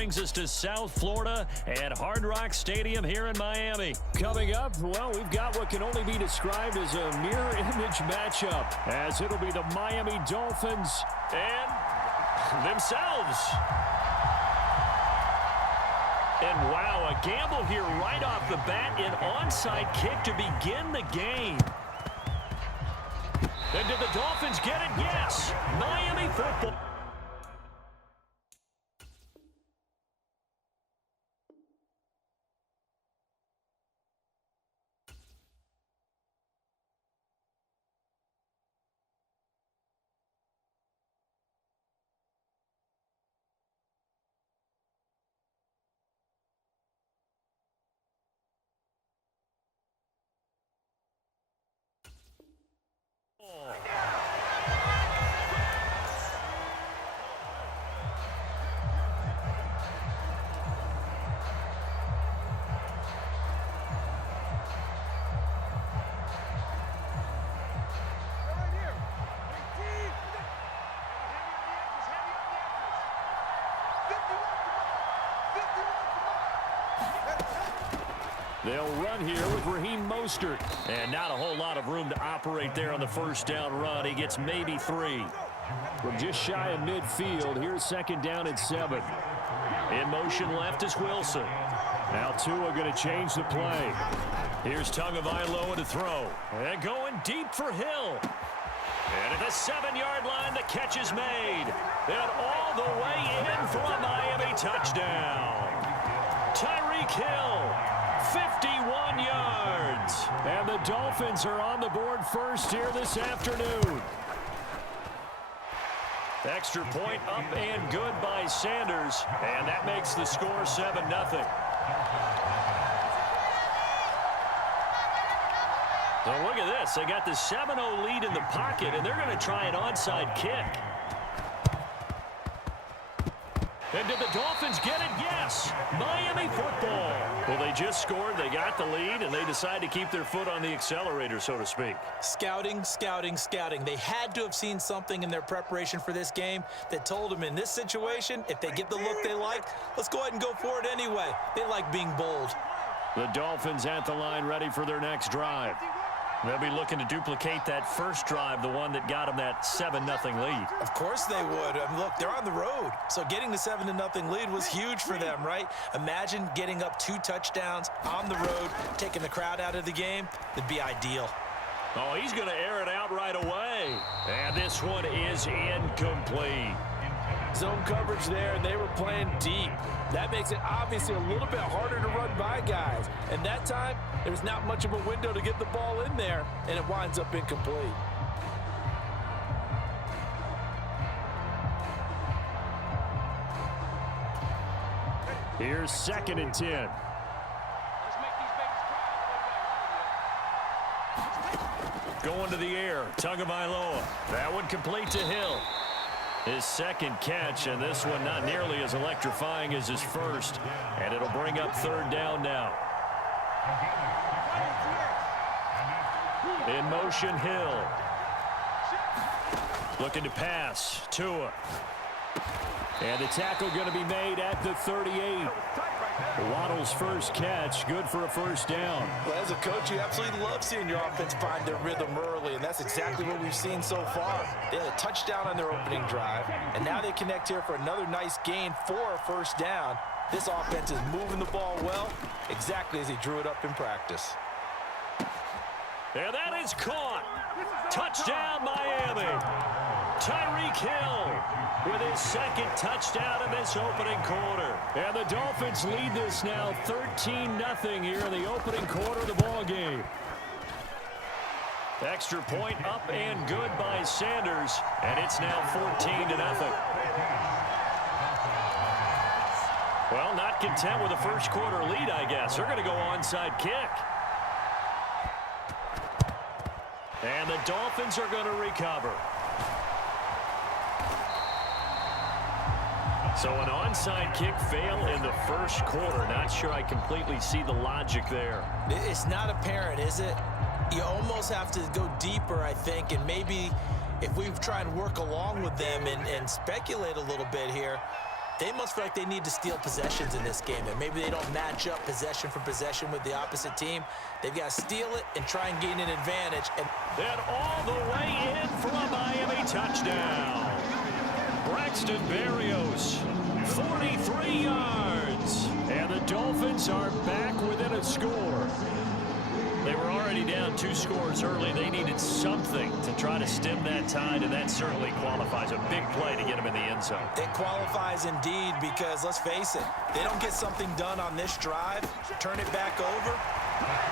brings us to South Florida at Hard Rock Stadium here in Miami. Coming up, well, we've got what can only be described as a mirror image matchup, as it'll be the Miami Dolphins and themselves. And wow, a gamble here right off the bat, an onside kick to begin the game. And did the Dolphins get it? Yes. Miami football. They'll run here with Raheem Mostert. And not a whole lot of room to operate there on the first down run. He gets maybe 3. From just shy of midfield, here's second down and 7. In motion left is Wilson. Now Tua going to change the play. Here's Tagovailoa to throw. And going deep for Hill. And at the 7-yard line, the catch is made. And all the way in for a Miami touchdown. Tyreek Hill, 51 yards. And the Dolphins are on the board first here this afternoon. Extra point up and good by Sanders. And that makes the score 7-0. So look at this. They got the 7-0 lead in the pocket, and they're going to try an onside kick. And did the Dolphins get it? Yes. Miami football. Well, they just scored. They got the lead, and they decide to keep their foot on the accelerator, so to speak. Scouting, scouting, scouting. They had to have seen something in their preparation for this game that told them in this situation, if they get the look they like, let's go ahead and go for it anyway. They like being bold. The Dolphins at the line ready for their next drive. They'll be looking to duplicate that first drive, the one that got them that 7-0 lead. Of course they would. I mean, look, they're on the road. So getting the 7-0 lead was huge for them, right? Imagine getting up 2 touchdowns on the road, taking the crowd out of the game. It'd be ideal. Oh, he's going to air it out right away. And this one is incomplete. Zone coverage there, and they were playing deep. That makes it obviously a little bit harder to run by guys. And that time, there's not much of a window to get the ball in there, and it winds up incomplete. Here's second and 10. Going to the air, Tagovailoa. That one complete to Hill. His second catch, and this one not nearly as electrifying as his first. And it'll bring up third down now. In motion, Hill. Looking to pass, Tua. And the tackle going to be made at the 38. Waddle's first catch, good for a first down. Well, as a coach, you absolutely love seeing your offense find their rhythm early, and that's exactly what we've seen so far. They had a touchdown on their opening drive, and now they connect here for another nice gain for a first down. This offense is moving the ball well, exactly as he drew it up in practice. And that is caught. Touchdown, Miami. Tyreek Hill with his second touchdown in this opening quarter. And the Dolphins lead this now 13-0 here in the opening quarter of the ball game. Extra point up and good by Sanders, and it's now 14-0. Well, not content with a first quarter lead, I guess. They're going to go onside kick. And the Dolphins are going to recover. So an onside kick fail in the first quarter. Not sure I completely see the logic there. It's not apparent, is it? You almost have to go deeper, I think, and maybe if we try and work along with them and speculate a little bit here, They must feel like they need to steal possessions in this game, and maybe they don't match up possession for possession with the opposite team. They've got to steal it and try and gain an advantage. And all the way in for a Miami touchdown. Braxton Berrios, 43 yards. And the Dolphins are back within a score. They were already down 2 scores early. They needed something to try to stem that tide, and that certainly qualifies. A big play to get them in the end zone. It qualifies indeed because, let's face it, they don't get something done on this drive, turn it back over,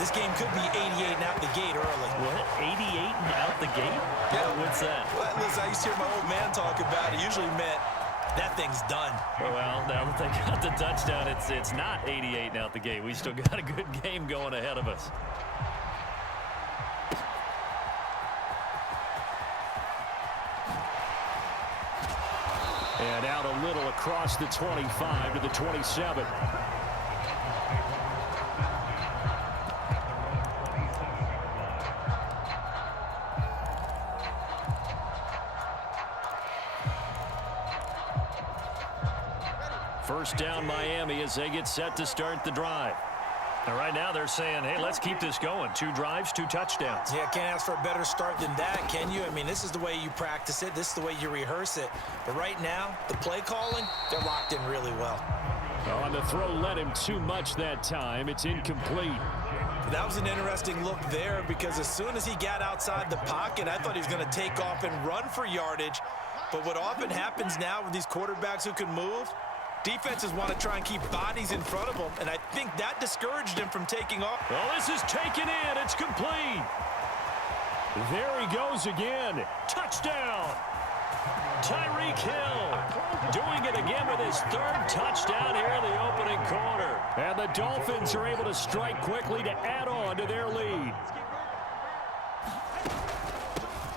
this game could be 88 and out the gate early. What? 88 and out the gate? Yeah. What's that? Well, listen, I used to hear my old man talk about it. Usually meant that thing's done. Well, now that they got the touchdown, it's not 88 and out the gate. We still got a good game going ahead of us. And out a little across the 25 to the 27. First down Miami as they get set to start the drive. And right now they're saying, hey, let's keep this going. 2 drives, 2 touchdowns. Yeah, can't ask for a better start than that, can you? I mean, this is the way you practice it. This is the way you rehearse it. But right now, the play calling, they're locked in really well. Oh, and the throw led him too much that time. It's incomplete. That was an interesting look there because as soon as he got outside the pocket, I thought he was going to take off and run for yardage. But what often happens now with these quarterbacks who can move, defenses want to try and keep bodies in front of them, and I think that discouraged him from taking off. Well, this is taken in. It's complete. There he goes again. Touchdown. Tyreek Hill doing it again with his 3rd touchdown here in the opening quarter. And the Dolphins are able to strike quickly to add on to their lead.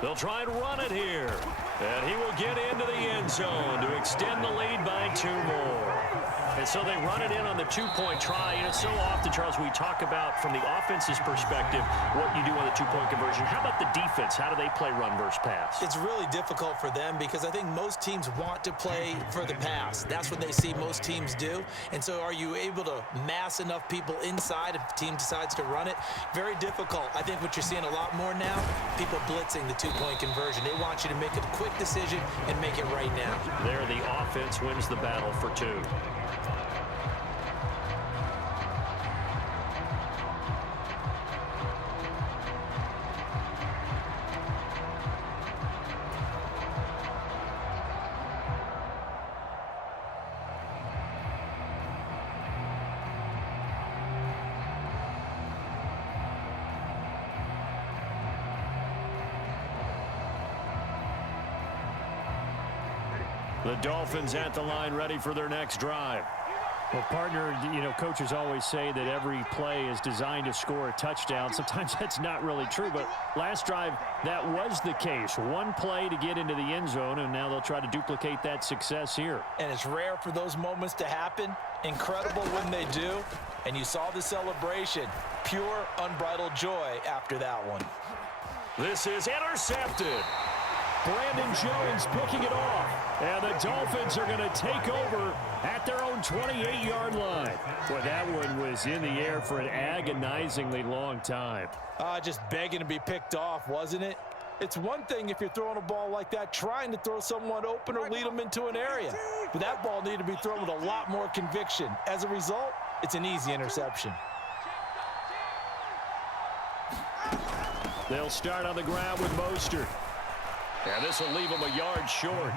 They'll try and run it here. And he will get into the end zone to extend the lead by 2 more. And so they run it in on the 2-point try. And it's so often, Charles, we talk about from the offense's perspective what you do on the 2-point conversion. How about the defense? How do they play run versus pass? It's really difficult for them because I think most teams want to play for the pass. That's what they see most teams do. And so are you able to mass enough people inside if the team decides to run it? Very difficult. I think what you're seeing a lot more now, people blitzing the 2-point conversion. They want you to make a quick decision and make it right now. There, the offense wins the battle for 2. The Dolphins at the line ready for their next drive. Well, partner, you know, coaches always say that every play is designed to score a touchdown. Sometimes that's not really true, but last drive, that was the case. 1 play to get into the end zone, and now they'll try to duplicate that success here. And it's rare for those moments to happen. Incredible when they do. And you saw the celebration. Pure, unbridled joy after that one. This is intercepted. Brandon Jones picking it off. And the Dolphins are going to take over at their own 28-yard line. Boy, that one was in the air for an agonizingly long time. Just begging to be picked off, wasn't it? It's one thing if you're throwing a ball like that, trying to throw someone open or lead them into an area. But that ball needed to be thrown with a lot more conviction. As a result, it's an easy interception. They'll start on the ground with Mostert. And this will leave him a yard short.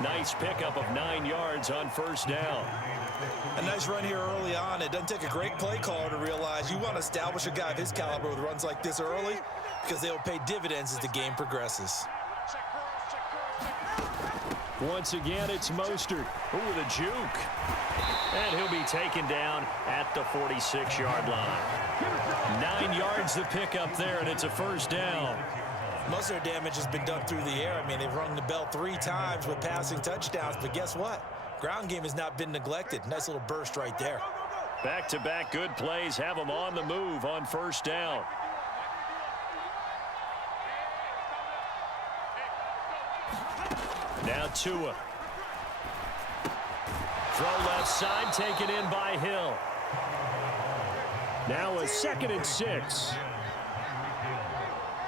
Nice pickup of 9 yards on first down. A nice run here early on. It doesn't take a great play caller to realize you want to establish a guy of his caliber with runs like this early because they will pay dividends as the game progresses. Once again, it's Mostert. Ooh, the juke. And he'll be taken down at the 46-yard line. 9 yards to pick up there, and it's a first down. Most of their damage has been done through the air. I mean, they've rung the bell 3 times with passing touchdowns, but guess what? Ground game has not been neglected. Nice little burst right there. Back-to-back good plays have them on the move on first down. Now Tua. Throw left side, taken in by Hill. Now a 2nd and 6.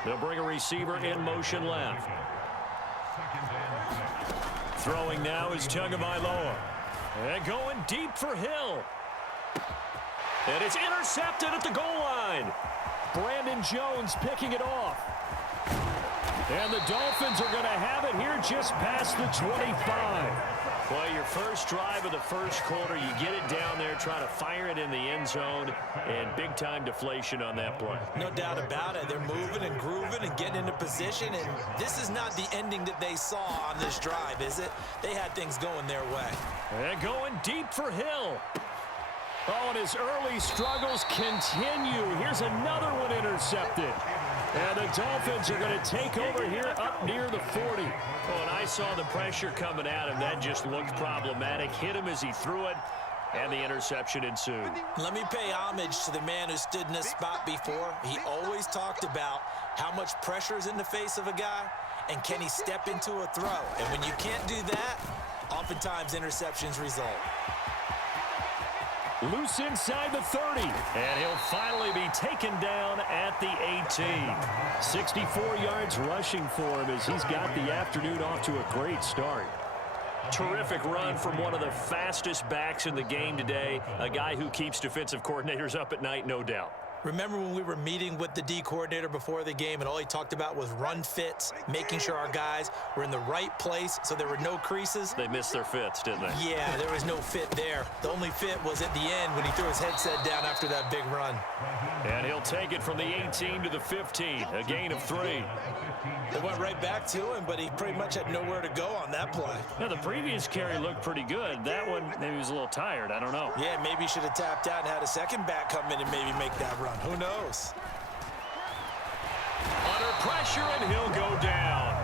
They'll bring a receiver in motion left. Throwing now is Tagovailoa. And going deep for Hill. And it's intercepted at the goal line. Brandon Jones picking it off. And the Dolphins are going to have it here just past the 25. Well, your first drive of the first quarter, you get it down there, try to fire it in the end zone, and big-time deflation on that play. No doubt about it. They're moving and grooving and getting into position, and this is not the ending that they saw on this drive, is it? They had things going their way. And going deep for Hill. Oh, and his early struggles continue. Here's another one intercepted. And the Dolphins are going to take over here up near the 40. Well, and I saw the pressure coming at him. That just looked problematic. Hit him as he threw it, and the interception ensued. Let me pay homage to the man who stood in this spot before. He always talked about how much pressure is in the face of a guy, and can he step into a throw. And when you can't do that, oftentimes interceptions result. Loose inside the 30. And he'll finally be taken down at the 18. 64 yards rushing for him as he's got the afternoon off to a great start. Terrific run from one of the fastest backs in the game today. A guy who keeps defensive coordinators up at night, no doubt. Remember when we were meeting with the D coordinator before the game and all he talked about was run fits, making sure our guys were in the right place so there were no creases? They missed their fits, didn't they? Yeah, there was no fit there. The only fit was at the end when he threw his headset down after that big run. And he'll take it from the 18 to the 15, a gain of 3. It went right back to him, but he pretty much had nowhere to go on that play. Now, the previous carry looked pretty good. That one, maybe he was a little tired. I don't know. Yeah, maybe he should have tapped out and had a second back come in and maybe make that run. Who knows? Under pressure, and he'll go down.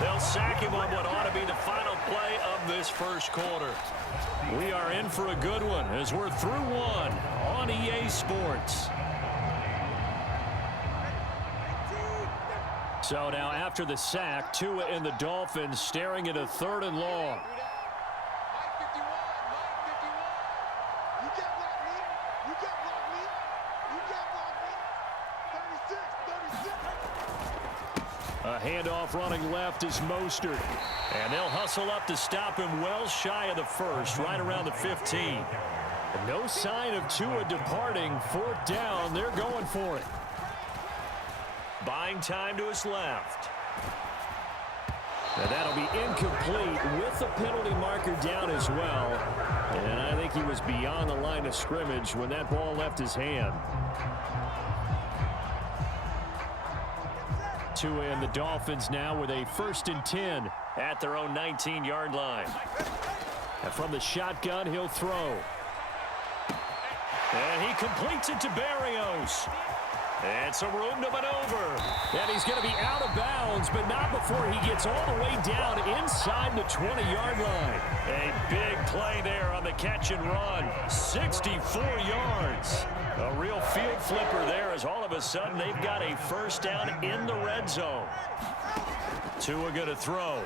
They'll sack him on what ought to be the final play of this first quarter. We are in for a good one as we're through one on EA Sports. So now after the sack, Tua and the Dolphins staring at a 3rd and long. A handoff running left is Mostert. And they'll hustle up to stop him well shy of the first, right around the 15. No sign of Tua departing. 4th down, they're going for it. Buying time to his left. And that'll be incomplete with the penalty marker down as well. And I think he was beyond the line of scrimmage when that ball left his hand. Tua and the Dolphins now with a 1st and 10 at their own 19-yard line. And from the shotgun, he'll throw. And he completes it to Berrios. And some room to maneuver. And he's going to be out of bounds, but not before he gets all the way down inside the 20-yard line. A big play there on the catch and run. 64 yards. A real field flipper there as all of a sudden they've got a 1st down in the red zone. Tua going to throw.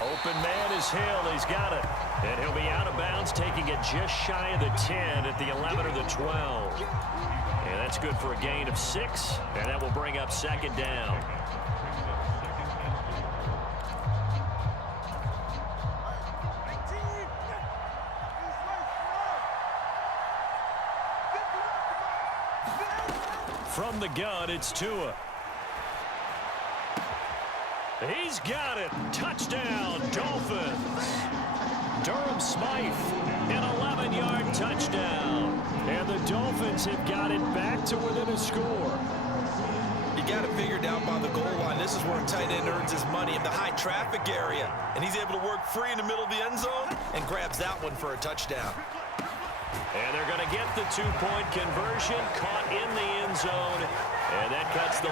Open man is Hill. He's got it. And he'll be out of bounds, taking it just shy of the 10 at the 11 or the 12. And that's good for a gain of 6. And that will bring up 2nd down. From the gun, it's Tua. He's got it. Touchdown, Dolphins. Durham Smythe, an 11-yard touchdown. And the Dolphins have got it back to within a score. You got it figured out by the goal line. This is where a tight end earns his money in the high traffic area. And he's able to work free in the middle of the end zone and grabs that one for a touchdown. And they're going to get the 2-point conversion, caught in the end zone. And that cuts the